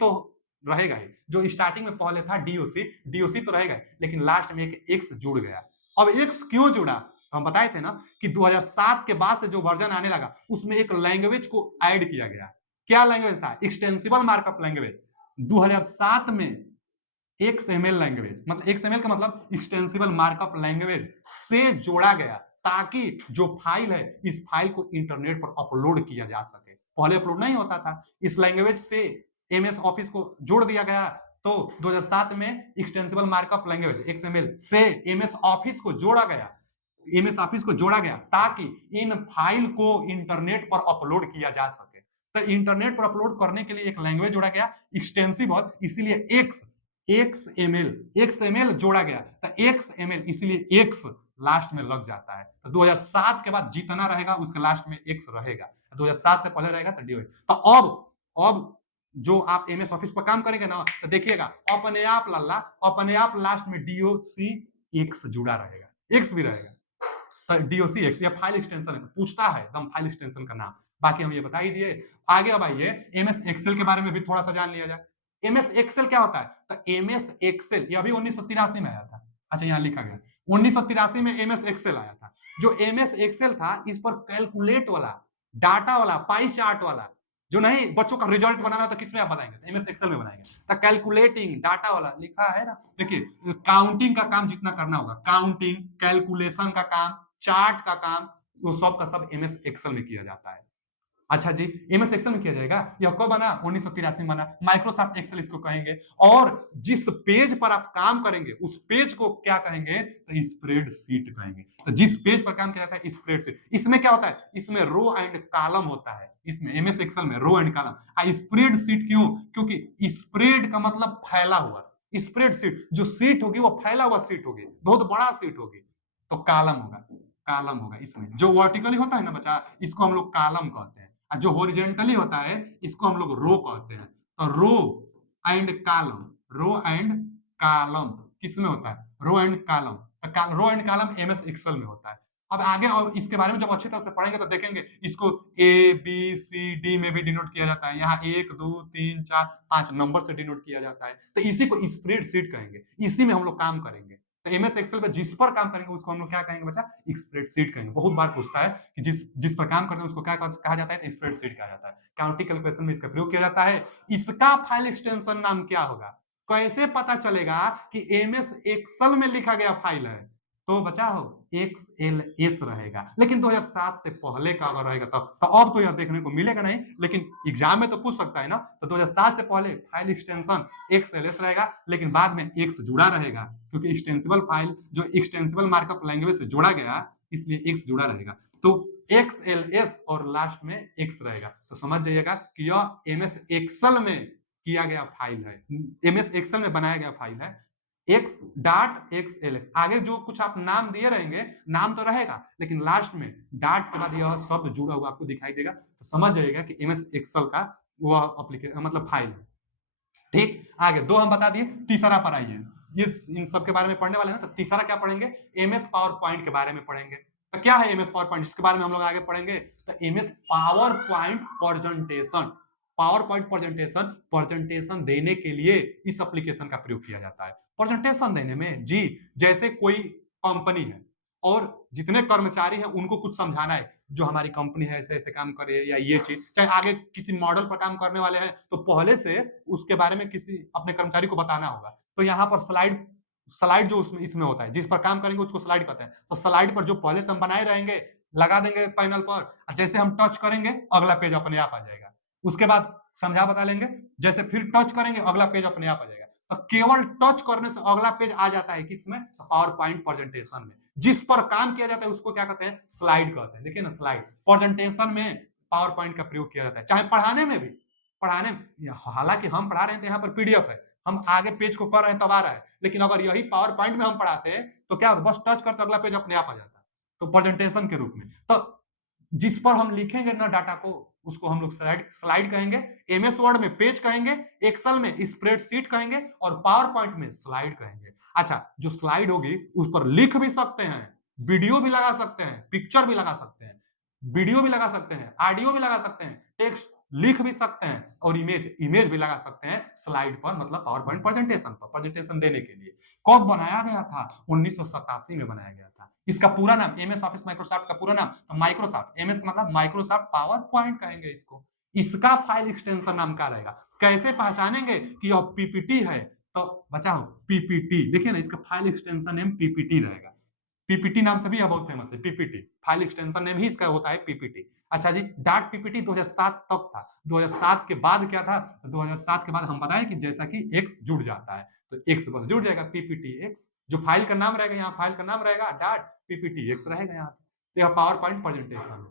तो रहेगा ही। जो स्टार्टिंग में पहले था डीओसी तो रहेगा, लेकिन लास्ट में एक एक्स जुड़ गया। अब एक्स क्यों जुड़ा? हम बताए थे ना कि 2007 के बाद से जो वर्जन आने लगा, उसमें एक लैंग्वेज को ऐड किया गया। क्या लैंग्वेज था? Extensible markup language. 2007 में XML लैंग्वेज, मतलब XML का मतलब एक्सटेंसिबल मार्कअप लैंग्वेज से जोड़ा गया, ताकि जो फाइल है, इस फाइल को इंटरनेट पर अपलोड किया जा सके। पहले अपलोड नहीं होता था। इस लैंग्वेज से एमएस ऑफिस को जोड़ दिया गया। तो 2007 में एक्सटेंसिबल मार्कअप लैंग्वेज XML से एमएस ऑफिस को जोड़ा गया, ताकि इन फाइल को इंटरनेट पर अपलोड किया जा सके। तो इंटरनेट पर अपलोड करने के लिए एक लैंग्वेज जोड़ा गया, एक्सटेंसिबल, इसीलिए XML जोड़ा गया। तो XML, इसीलिए X लास्ट में लग जाता है। तो 2007 के बाद जितना रहेगा उसके लास्ट में X रहेगा। 2007 से पहले रहेगा तो डीओ। तो अब जो आप एमएस ऑफिस पर काम करेंगे ना तो देखिएगा अपने आप लल्ला अपने आप लास्ट में डीओसी एक्स जुड़ा रहेगा, एक्स भी रहेगा। तो डीओसी एक्स या फाइल एक्सटेंशन है, पूछता है एकदम फाइल एक्सटेंशन का नाम, बाकी हम ये बता ही दिए। आगे अब आइए एमएस एक्सेल के बारे में भी थोड़ा सा जान लिया जाए। एमएस एक्सेल क्या होता है? तो एमएस एक्सेल ये अभी 1983 में आया था। अच्छा यहाँ लिखा गया 1983 में एमएस एक्सेल आया था। जो एमएस एक्सेल था इस पर कैलकुलेट वाला, डाटा वाला, पाई चार्ट वाला, जो नहीं बच्चों का रिजल्ट बनाना तो किसमें आप बनाएंगे? एमएस एक्सेल में बनाएंगे। तो कैलकुलेटिंग डाटा वाला लिखा है ना, देखिए काउंटिंग का काम जितना करना होगा, काउंटिंग, कैलकुलेशन का काम, चार्ट का काम, वो सब का सब एमएस एक्सेल में किया जाता है। अच्छा जी, एमएस एक्सेल में किया जाएगा। यह कब बना? 1983 में बना। माइक्रोसॉफ्ट एक्सेल इसको कहेंगे। और जिस पेज पर आप काम करेंगे उस पेज को क्या कहेंगे? तो स्प्रेडशीट कहेंगे। तो जिस पेज पर काम किया जाता है स्प्रेडशीट। इसमें क्या होता है? इसमें रो एंड कॉलम होता है। इसमें एमएस एक्सेल में रो एंड कॉलम। स्प्रेडशीट क्यों? क्योंकि स्प्रेड का मतलब फैला हुआ। स्प्रेडशीट जो सीट होगी वो फैला हुआ सीट होगी, बहुत बड़ा सीट होगी, तो कॉलम होगा, कॉलम होगा। इसमें जो वर्टिकली होता है ना बच्चा, इसको हम लोग कॉलम कहते हैं। जो हॉरिजॉन्टली होता है इसको हम लोग रो कहते हैं। तो row and column, row and column किसमें होता है? Row and column. Row and column MS Excel में होता है। अब आगे और इसके बारे में जब अच्छी तरह से पढ़ेंगे तो देखेंगे इसको ए बी सी डी में भी डिनोट किया जाता है। यहाँ 1 2 3 4 5 नंबर से डिनोट किया जाता है। तो इसी को स्प्रेडशीट कहेंगे, इसी में हम लोग काम करेंगे। तो एमएस एक्सेल पे जिस पर काम करेंगे उसको हम लोग क्या कहेंगे बच्चा? स्प्रेडशीट कहेंगे। बहुत बार पूछता है कि जिस पर काम करते हैं उसको क्या कहा जाता है? स्प्रेडशीट कहा जाता है। काउंटिंग कैलकुलेशन में इसका प्रयोग किया जाता है। इसका फाइल एक्सटेंशन नाम क्या होगा? कैसे पता चलेगा कि एमएस एक्सेल में लिखा गया फाइल है? तो बचा हो XLS रहेगा। लेकिन 2007 से पहले का अगर रहेगा तब तो अब तो यह देखने को मिलेगा नहीं, लेकिन एग्जाम में तो पूछ सकता है ना। तो 2007 से पहले फाइल एक्सटेंशन XLS रहेगा, लेकिन बाद में X जुड़ा रहेगा क्योंकि एक्सटेंसिबल फाइल जो एक्सटेंसिबल मार्कअप लैंग्वेज से जोड़ा गया इसलिए X जुड़ा रहेगा। तो XLS और लास्ट में X रहेगा। तो समझ जाइएगा कि यह एमएस एक्सेल में किया गया फाइल है, एमएस एक्सेल में बनाया गया फाइल है। x.xls आगे जो कुछ आप नाम दिए रहेंगे, नाम तो रहेगा लेकिन लास्ट में डॉट के बाद यह शब्द जुड़ा हुआ आपको दिखाई देगा। तो समझ जाइएगा कि एमएस एक्सेल का वह एप्लीकेशन मतलब फाइल है। ठीक, आगे दो हम बता दिए, तीसरा पर आइए। ये इन सब के बारे में पढ़ने वाले हैं तो तीसरा क्या पढ़ेंगे? एमएस पावर पॉइंट के बारे में पढ़ेंगे। तो क्या है एमएस पावर पॉइंट? इसके बारे में हम लोग आगे पढ़ेंगे। तो MS power point presentation, power point presentation देने के लिए इस एप्लीकेशन का प्रयोग किया जाता है। प्रेजेंटेशन देने में जी, जैसे कोई कंपनी है और जितने कर्मचारी हैं उनको कुछ समझाना है, जो हमारी कंपनी है ऐसे ऐसे काम करे या ये चीज, चाहे आगे किसी मॉडल पर काम करने वाले हैं तो पहले से उसके बारे में किसी अपने कर्मचारी को बताना होगा। तो यहाँ पर स्लाइड स्लाइड जो उसमें इसमें होता है, जिस पर काम करेंगे उसको स्लाइड कहते हैं। तो स्लाइड पर जो पहले से हम बनाए रहेंगे लगा देंगे पैनल पर, जैसे हम टच करेंगे अगला पेज अपने आप आ जाएगा। उसके बाद समझा बता लेंगे, जैसे फिर टच करेंगे अगला पेज अपने आप आ जाएगा। तो केवल टच करने से अगला पेज आ जाता है किसमें? पावर पॉइंट प्रेजेंटेशन में। जिस पर काम किया जाता है उसको क्या कहते हैं? स्लाइड कहते हैं। देखिए ना, स्लाइड प्रेजेंटेशन में पावर पॉइंट का प्रयोग किया जाता है, चाहे पढ़ाने में भी। पढ़ाने में हालांकि हम पढ़ा रहे हैं तो यहाँ पर पीडीएफ है, हम आगे पेज को कर रहे हैं तब आ रहा है, लेकिन अगर यही पावर पॉइंट में हम पढ़ाते हैं तो क्या बस टच करते अगला पेज अपने आप आ जाता है। तो प्रेजेंटेशन के रूप में तो जिस पर हम लिखेंगे ना डाटा को उसको हम लोग स्लाइड कहेंगे। एमएस वर्ड में पेज कहेंगे, एक्सेल में स्प्रेडशीट कहेंगे और पावर पॉइंट में स्लाइड कहेंगे। अच्छा, जो स्लाइड होगी उस पर लिख भी सकते हैं, वीडियो भी लगा सकते हैं, पिक्चर भी लगा सकते हैं, वीडियो भी लगा सकते हैं, ऑडियो भी लगा सकते हैं, टेक्स्ट लिख भी सकते हैं और इमेज भी लगा सकते हैं स्लाइड पर, मतलब पावर पॉइंट प्रेजेंटेशन पर, प्रेजेंटेशन देने के लिए। कब बनाया गया था? 1987 में बनाया गया था। इसका पूरा नाम एमएस ऑफिस माइक्रोसॉफ्ट का पूरा नाम तो माइक्रोसॉफ्ट, एमएस का मतलब माइक्रोसॉफ्ट पावर पॉइंट कहेंगे इसको। इसका फाइल एक्सटेंशन नाम क्या रहेगा? कैसे पहचानेंगे कि यह पीपीटी है? तो बचाओ पीपीटी, देखिए ना इसका फाइल एक्सटेंशन नेम पीपीटी रहेगा। पीपीटी नाम से भी यह बहुत फेमस है, पीपीटी फाइल एक्सटेंशन नेम ही इसका होता है पीपीटी। अच्छा जी, डाक पीपीटी 2007 तक था। 2007 के बाद क्या था? तो 2007 के बाद हम बताएं कि जैसा कि एक्स जुड़ जाता है तो एक्स बस जुड़ जाएगा, पीपीटी एक्स। जो फाइल का नाम रहेगा यहाँ फाइल का नाम रहेगा डॉट पीपीटी एक्स रहेगा यहाँ पे। तो यह पावर पॉइंट प्रेजेंटेशन।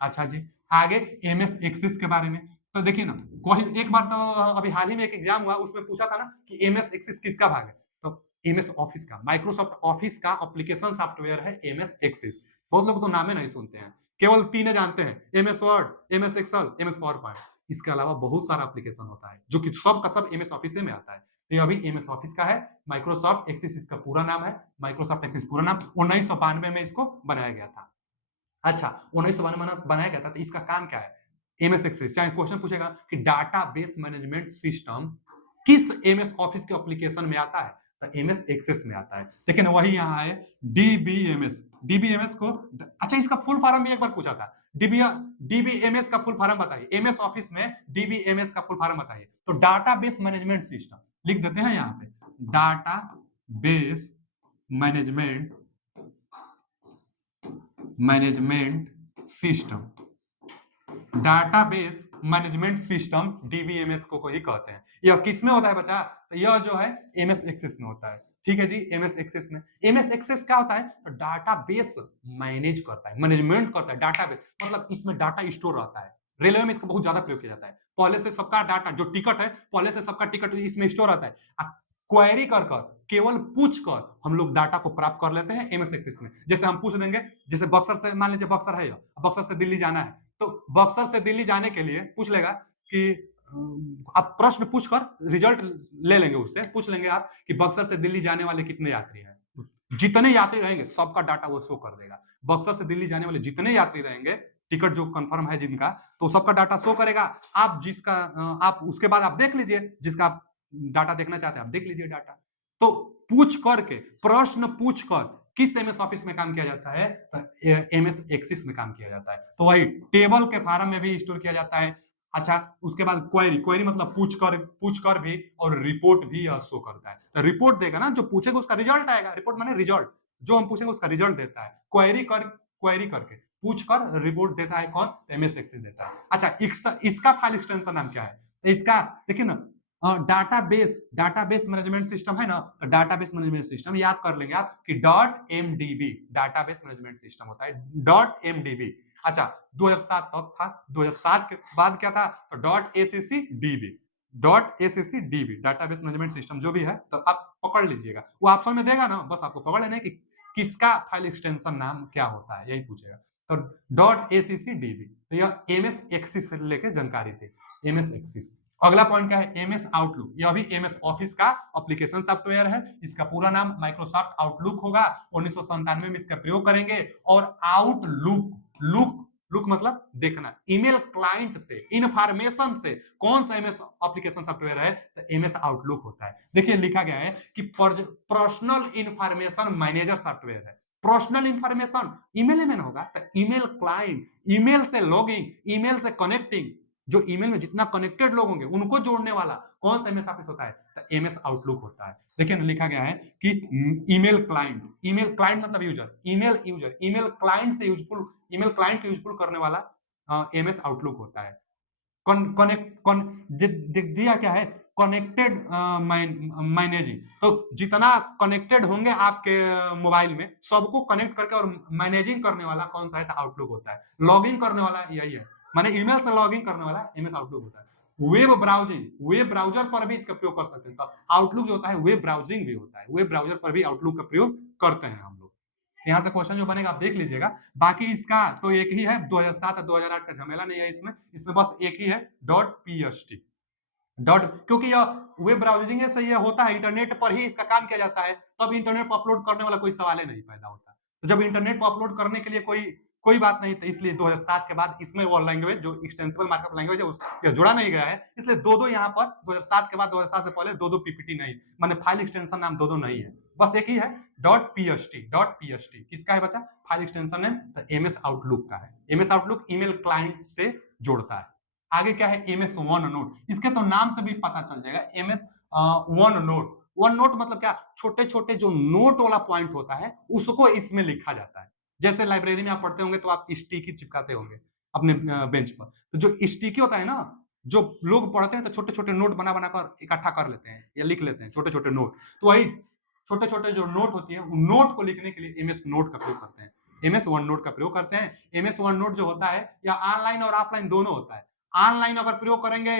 अच्छा जी, आगे एमएस एक्सेस के बारे में तो देखिए ना, कोई एक बार तो अभी हाल ही में एक एग्जाम हुआ उसमें पूछा था ना कि एमएस एक्सेस किसका भाग है? तो एमएस ऑफिस का, माइक्रोसॉफ्ट ऑफिस का एप्लीकेशन सॉफ्टवेयर है एमएस एक्सेस। बहुत लोग तो नाम ही नहीं सुनते हैं केवल 3 जानते हैं, MS Word, MS Excel, MS PowerPoint. इसके अलावा बहुत सारा एप्लीकेशन होता है जो कि सब का सब एमएस ऑफिस में आता है। तो ये अभी एमएस ऑफिस का है। माइक्रोसॉफ्ट एक्सिस इसका पूरा नाम है। माइक्रोसॉफ्ट एक्सिस पूरा नाम 1992 में इसको बनाया गया था। अच्छा, 1992 में बनाया गया था, तो इसका काम क्या है? MS access. चाहे क्वेश्चन पूछेगा कि डाटाबेस मैनेजमेंट सिस्टम किस एमएस ऑफिस के एप्लीकेशन में आता है, तो एमएस एक्सेस में आता है। लेकिन वही यहाँ है डीबीएमएस। डीबीएमएस को, अच्छा इसका फुल फॉर्म भी एक बार पूछा था, डीबीएमएस का फुल फॉर्म बताइए। एमएस ऑफिस में डीबीएमएस का फुल फॉर्म बताइए। तो डाटाबेस मैनेजमेंट सिस्टम लिख देते हैं यहाँ पे, database management system. Database management system DBMS को ही कहते हैं। यह किस में होता है बच्चा? तो यह जो है एमएस एक्सेस में होता है। ठीक है जी, एमएस एक्सेस में। एमएस एक्सेस क्या होता है? तो डाटाबेस मैनेज करता है, मैनेजमेंट करता है। डाटाबेस मतलब इसमें डाटा स्टोर रहता है। रेलवे में इसका बहुत ज्यादा प्रयोग किया जाता है। पहले से सबका डाटा जो टिकट है, पहले से सबका टिकट इसमें स्टोर रहता है। क्वेरी कर केवल पूछ कर हम लोग डाटा को प्राप्त कर लेते हैं एमएस एक्सेस में। जैसे हम पूछ देंगे, जैसे बक्सर से, मान लीजिए बक्सर है, बक्सर से दिल्ली जाना है, तो बक्सर से दिल्ली जाने के लिए पूछ लेगा कि आप प्रश्न पूछकर रिजल्ट ले लेंगे, उससे पूछ लेंगे आप कि बक्सर से दिल्ली जाने वाले कितने यात्री हैं। जितने यात्री रहेंगे सबका डाटा वो शो कर देगा। बक्सर से दिल्ली जाने वाले जितने यात्री रहेंगे, टिकट जो कंफर्म है जिनका, तो सबका डाटा शो करेगा। आप जिसका आप उसके बाद आप देख लीजिए, जिसका आप डाटा देखना चाहते हैं आप देख लीजिए डाटा। तो पूछ करके, प्रश्न पूछ कर किस एमएस ऑफिस में काम किया जाता है? एमएस एक्सिस में काम किया जाता है। तो वही टेबल के फॉर्म में भी स्टोर किया जाता है। अच्छा, उसके बाद क्वेरी मतलब पूछ कर भी, और रिपोर्ट भी यह शो करता है। तो रिपोर्ट देगा ना, जो पूछेगा उसका रिजल्ट आएगा। रिपोर्ट माने रिजल्ट, जो हम पूछेंगे उसका रिजल्ट देता है। क्वेरी करके पूछ कर रिपोर्ट देता है कौन? एमएस एक्सिस देता है। अच्छा, इसका फाइल एक्सटेंशन नाम क्या है? इसका देखिए ना, डाटाबेस मैनेजमेंट सिस्टम है ना, तो डाटाबेस मैनेजमेंट सिस्टम याद कर लेंगे आप कि dot IMDb database management system होता है, डॉट एमडीबी। अच्छा, 2007 तक था, 2007 के बाद क्या था? तो dot ACC dB, dot ACC dB database management system जो भी है, तो आप पकड़ लीजिएगा। वो ऑप्शन में देगा ना, बस आपको पकड़ लेना है कि किसका फाइल एक्सटेंशन नाम क्या होता है, यही पूछेगा। तो डॉट एसीसी डीबी, तो यह एमएस एक्सिस से लेके जानकारी थी, एमएस एक्सिस। अगला पॉइंट क्या है? MS outlook. यह भी एमएस ऑफिस का एप्लीकेशन सॉफ्टवेयर है। इसका पूरा नाम माइक्रोसॉफ्ट आउटलुक होगा। 1997 में इसका प्रयोग करेंगे। और आउटलुक, लुक मतलब देखना, ईमेल क्लाइंट से, इंफॉर्मेशन से कौन सा एमएस एप्लीकेशन सॉफ्टवेयर है? तो एमएस आउटलुक होता है। देखिए लिखा गया है कि पर्सनल इंफॉर्मेशन मैनेजर सॉफ्टवेयर है। पर्सनल इंफॉर्मेशन ईमेल में होगा, तो ईमेल क्लाइंट, ईमेल से लॉगिंग, ईमेल से कनेक्टिंग, जो ईमेल में जितना कनेक्टेड लोग होंगे उनको जोड़ने वाला कौन सा एमएस ऑफिस होता है? तो एमएस आउटलुक होता है। देखिए लिखा गया है कि ईमेल क्लाइंट मतलब यूजर, ईमेल क्लाइंट से यूजफुल, ईमेल क्लाइंट को यूजफुल करने वाला एमएस आउटलुक होता है। दिया क्या है? कनेक्टेड मैनेजिंग, तो जितना कनेक्टेड होंगे आपके मोबाइल में, सबको कनेक्ट करके और मैनेजिंग करने वाला कौन सा है? तो आउटलुक होता है। लॉगिन करने वाला यही है, माने ईमेल से लॉगिन करने वाला एमएस आउटलुक होता है। वेब ब्राउजिंग, वेब ब्राउजर पर भी इसका प्रयोग कर सकते हैं। तो आउटलुक जो होता है वेब ब्राउजिंग भी होता है, वेब ब्राउजर पर भी आउटलुक का प्रयोग करते हैं हम लोग। यहाँ से क्वेश्चन जो बनेगा आप देख लीजिएगा। बाकी इसका तो एक ही है, 2007 और 2008 का झमेला नहीं है इसमें। इसमें बस एक ही है, डॉट पीएसटी, डॉट, क्योंकि यह वेब ब्राउजिंग से ये होता है, इंटरनेट पर ही इसका काम किया जाता है, तब इंटरनेट पर अपलोड करने वाला कोई सवाल ही नहीं पैदा होता। तो जब इंटरनेट पर अपलोड करने के लिए कोई बात नहीं, तो इसलिए 2007 के बाद इसमें वो लैंग्वेज जो एक्सटेंसिबल मार्कअप लैंग्वेज है यह जोड़ा नहीं गया है। इसलिए दो यहाँ पर 2007 के बाद, 2007 से पहले दो पीपीटी नहीं, माने फाइल एक्सटेंशन नाम दो नहीं है, बस एक ही है, डॉट पीएसटी। किसका है बच्चा? फाइल एक्सटेंशन नेम, तो एमएस आउटलुक का है। एमएस आउटलुक ईमेल क्लाइंट से जोड़ता है। आगे क्या है? MS one note. इसके तो नाम से भी पता चल जाएगा, MS one note. One note मतलब क्या? छोटे छोटे जो नोट वाला पॉइंट होता है उसको इसमें लिखा जाता है। जैसे लाइब्रेरी में आप पढ़ते होंगे तो आप स्टिकी चिपकाते होंगे अपने बेंच पर, तो जो स्टिकी होता है ना, जो लोग पढ़ते हैं तो छोटे छोटे नोट बना बनाकर इकट्ठा कर लेते हैं या लिख लेते हैं, छोटे छोटे नोट। तो वही छोटे छोटे जो नोट होती है, उन नोट को लिखने के लिए एमएस नोट का प्रयोग करते हैं, एमएस वन नोट का प्रयोग करते हैं। एमएस वन नोट जो होता है या ऑनलाइन और ऑफलाइन दोनों होता है। ऑनलाइन अगर प्रयोग करेंगे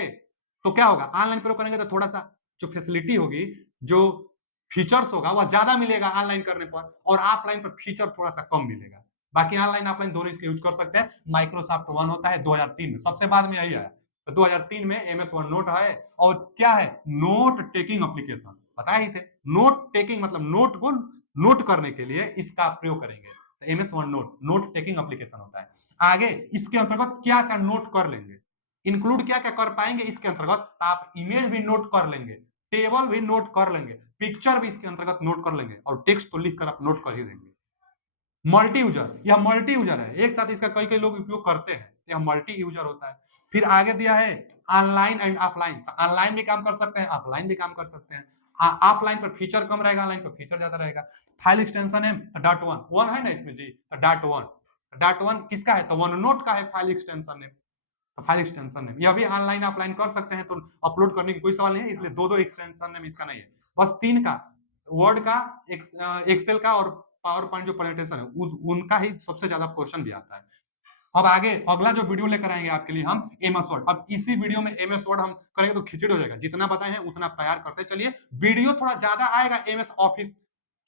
तो क्या होगा? ऑनलाइन प्रयोग करेंगे तो थोड़ा सा जो फैसिलिटी होगी, जो फीचर्स होगा वह ज्यादा मिलेगा ऑनलाइन करने पर, और ऑफलाइन पर फीचर थोड़ा सा कम मिलेगा। बाकी ऑनलाइन ऑफलाइन दोनों इसके यूज कर सकते हैं। माइक्रोसॉफ्ट वन होता है 2003 में, सबसे बाद में यही आया। तो 2003 में एमएस वन नोट है, और क्या है, नोट टेकिंग एप्लीकेशन, पता ही थे। नोट टेकिंग मतलब नोट को नोट करने के लिए इसका प्रयोग करेंगे। तो MS one note note taking application होता है। आगे इसके अंतर्गत क्या क्या नोट कर लेंगे, इंक्लूड क्या क्या कर पाएंगे इसके अंतर्गत, आप इमेज भी नोट कर लेंगे, टेबल भी नोट कर लेंगे, पिक्चर भी इसके अंतर्गत नोट कर लेंगे, और टेक्स्ट तो लिखकर आप नोट कर ही देंगे। मल्टी यूजर, यह मल्टी यूजर है, एक साथ इसका कई कई लोग उपयोग करते हैं, यह मल्टी यूजर होता है। फिर आगे दिया है ऑनलाइन एंड ऑफलाइन, ऑनलाइन भी काम कर सकते हैं, ऑफलाइन भी काम कर सकते हैं। ऑफलाइन पर फीचर कम रहेगा, ऑनलाइन पर फीचर ज्यादा रहेगा। फाइल एक्सटेंशन है डॉट वन, वन है ना इसमें जी, डॉट वन, डॉट वन किसका है, तो वन नोट का है फाइल एक्सटेंशन नेम। तो फाइल एक्सटेंशन नेम यह भी ऑनलाइन ऑफलाइन कर सकते हैं, तो अपलोड करने की कोई सवाल नहीं है, इसलिए दो दो एक्सटेंशन नेम इसका नहीं है, बस तीन का, वर्ड का, एक्सेल का और पावर पॉइंट जो प्रेजेंटेशन है उनका ही सबसे ज्यादा क्वेश्चन भी आता है। अब आगे अगला जो वीडियो लेकर आएंगे आपके लिए हम एमएस वर्ड। अब इसी वीडियो में एमएस वर्ड हम करेंगे तो खिचड़ी हो जाएगा, जितना बताए हैं उतना तैयार करते चलिए। वीडियो थोड़ा ज्यादा आएगा एमएस ऑफिस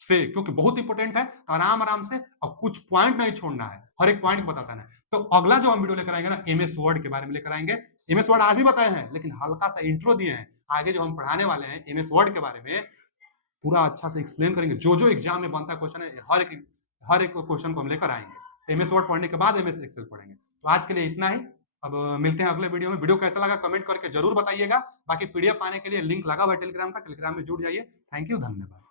से, क्योंकि बहुत इंपॉर्टेंट है, तो आराम आराम से, और कुछ पॉइंट नहीं छोड़ना है, हर एक पॉइंट बताता है। तो अगला जो हम वीडियो लेकर आएंगे ना, एमएस वर्ड के बारे में लेकर आएंगे। एमएस वर्ड आज भी बताए हैं, लेकिन हल्का सा इंट्रो दिए हैं। आगे जो हम पढ़ाने वाले हैं एमएस वर्ड के बारे में पूरा अच्छा से एक्सप्लेन करेंगे, जो जो एग्जाम में बनता है क्वेश्चन है, हर एक क्वेश्चन को हम लेकर आएंगे। एमएस वर्ड पढ़ने के बाद एमएस एक्सेल पढ़ेंगे। तो आज के लिए इतना ही, अब मिलते हैं अगले वीडियो में। वीडियो कैसा लगा कमेंट करके जरूर बताइएगा। बाकी पीडीएफ पाने के लिए लिंक लगा हुआ है टेलीग्राम का, टेलीग्राम में जुड़ जाइए। थैंक यू, धन्यवाद।